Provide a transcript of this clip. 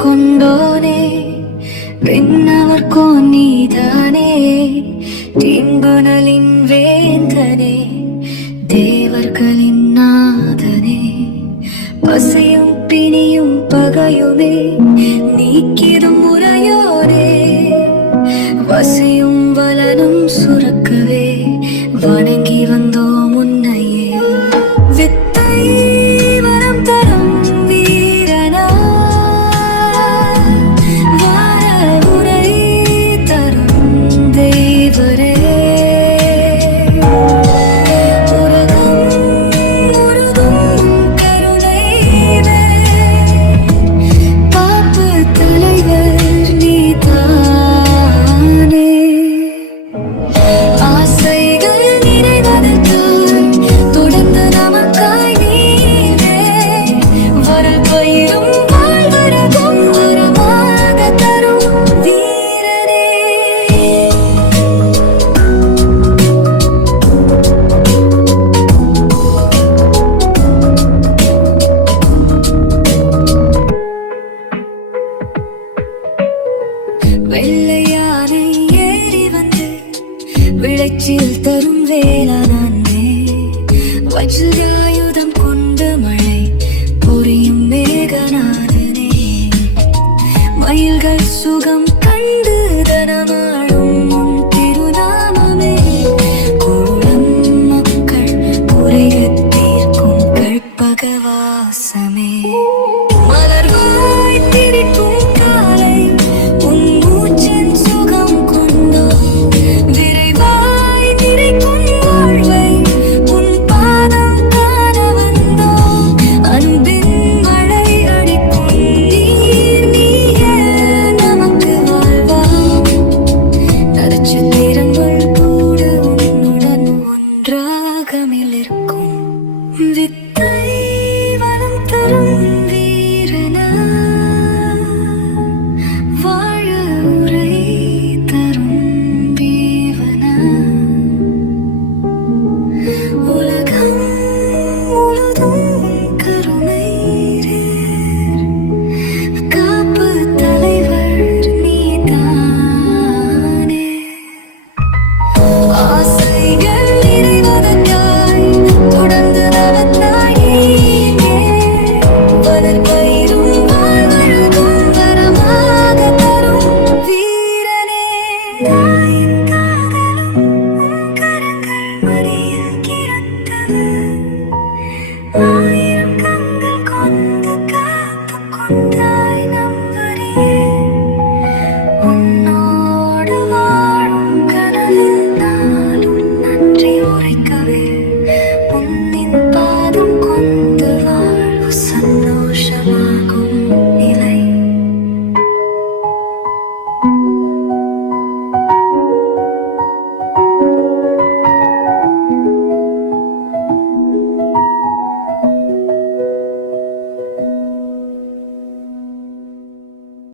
கொண்டோனே விண்ணவர்க்கோ நீதானே தீன்புணலின் வேந்தனே தேவர்களின் நாதனே பசியும் பிணியும் பகையுமே வெள்ளையாரை ஏறி வந்து விளைச்சில் தரும் வேளா நானே வஜ்ராயுதம் கொண்டு மழை பொரியும் மேகநாதனே. மயில்கள் சுகம் கண்டு